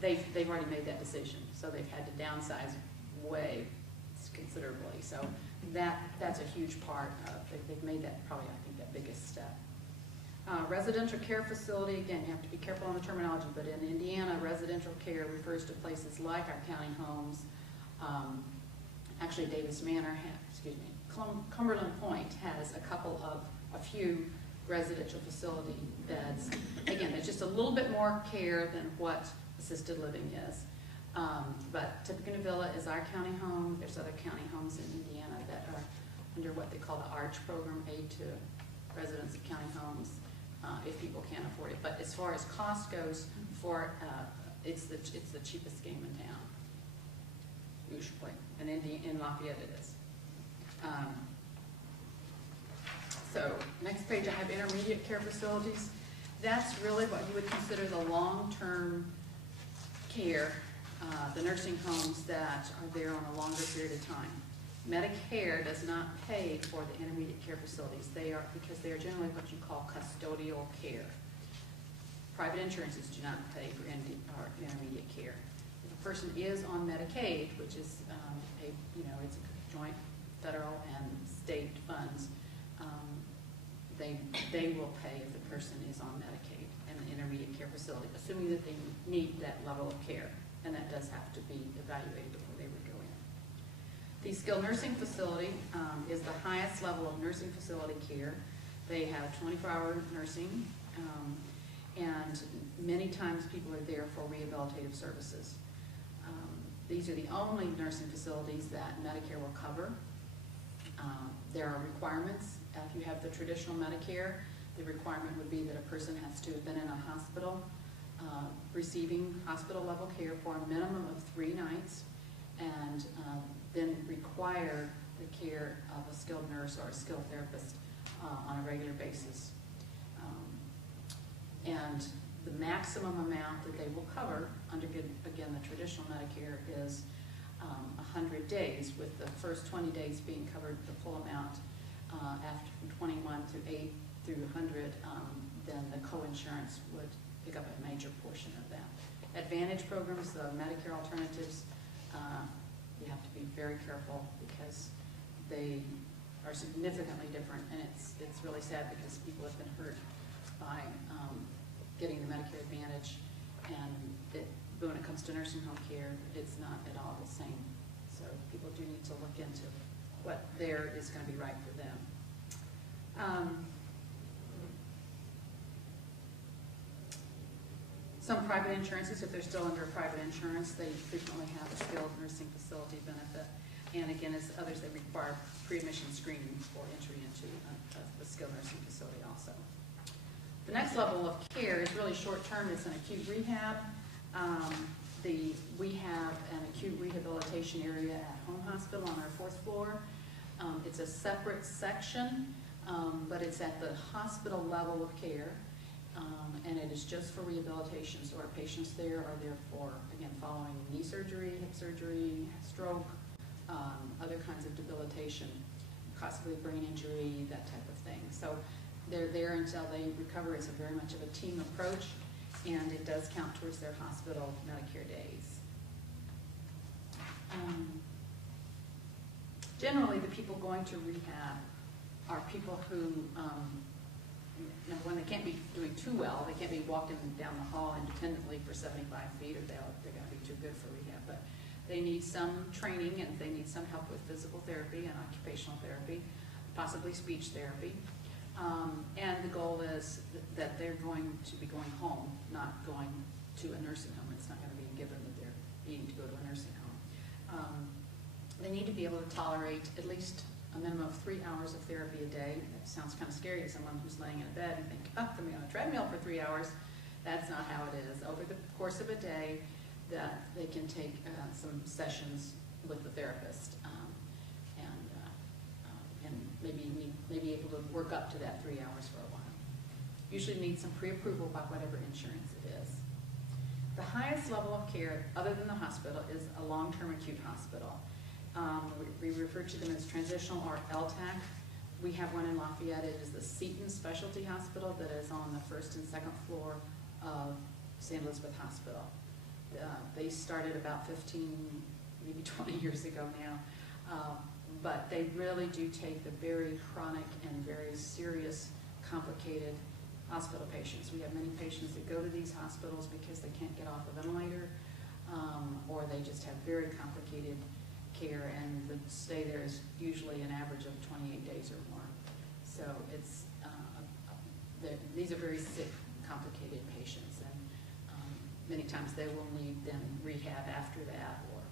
they've already made that decision, so they've had to downsize way considerably. So that's a huge part of, they've made that probably, I think, that biggest step. Residential care facility, again, you have to be careful on the terminology, but in Indiana, residential care refers to places like our county homes. Actually, Davis Manor, Cumberland Point has a few residential facility beds. Again, it's just a little bit more care than what assisted living is. But Tippecanoe Villa is our county home. There's other county homes in Indiana that are under what they call the ARCH program, Aid to Residents of County Homes, if people can't afford it. But as far as cost goes, it's the cheapest game in town, usually, and in Lafayette it is. So next page, I have intermediate care facilities. That's really what you would consider the long-term care, the nursing homes that are there on a longer period of time. Medicare does not pay for the intermediate care facilities. Because they are generally what you call custodial care. Private insurances do not pay for intermediate care. If a person is on Medicaid, which is it's a joint federal and state funds, they will pay if the person is on Medicaid and the intermediate care facility, assuming that they need that level of care, and that does have to be evaluated before they would go in. The skilled nursing facility is the highest level of nursing facility care. They have 24-hour nursing, and many times people are there for rehabilitative services. These are the only nursing facilities that Medicare will cover. There are requirements. If you have the traditional Medicare, the requirement would be that a person has to have been in a hospital receiving hospital level care for a minimum of 3 nights, and then require the care of a skilled nurse or a skilled therapist on a regular basis. And the maximum amount that they will cover under, again, the traditional Medicare is 100 days, with the first 20 days being covered the full amount. After from 21 to 8 through 100, then the co-insurance would pick up a major portion of that. Advantage programs, the Medicare alternatives, you have to be very careful because they are significantly different, and it's really sad because people have been hurt by getting the Medicare Advantage, and when it comes to nursing home care, it's not at all the same. So people do need to look into what there is going to be right for them. Some private insurances, if they're still under a private insurance, they frequently have a skilled nursing facility benefit. And again, as others, they require pre-admission screening for entry into a skilled nursing facility also. The next level of care is really short-term. It's an acute rehab. We have an acute rehabilitation area at Home Hospital on our 4th floor. It's a separate section, but it's at the hospital level of care, and it is just for rehabilitation. So our patients there are there for, again, following knee surgery, hip surgery, stroke, other kinds of debilitation, possibly brain injury, that type of thing. So they're there until they recover. It's very much of a team approach, and it does count towards their hospital Medicare days. Generally, the people going to rehab are people who, when they can't be doing too well, they can't be walking down the hall independently for 75 feet, or they're going to be too good for rehab. But they need some training, and they need some help with physical therapy and occupational therapy, possibly speech therapy. And the goal is that they're going to be going home, not going to a nursing home. It's not going to be given that they're needing to go to a nursing home. They need to be able to tolerate at least a minimum of 3 hours of therapy a day. That sounds kind of scary to someone who's laying in a bed and think, oh, I'm going to be on a treadmill for 3 hours. That's not how it is. Over the course of a day, that they can take some sessions with the therapist, and maybe able to work up to that 3 hours for a while. Usually need some pre-approval by whatever insurance it is. The highest level of care, other than the hospital, is a long-term acute hospital. We refer to them as transitional or LTAC. We have one in Lafayette. It is the Seton Specialty Hospital that is on the 1st and 2nd floor of St. Elizabeth Hospital. They started about 15, maybe 20 years ago now. But they really do take the very chronic and very serious, complicated hospital patients. We have many patients that go to these hospitals because they can't get off a ventilator, or they just have very complicated care, and the stay there is usually an average of 28 days or more. So it's these are very sick, complicated patients, and many times they will need then rehab after that, or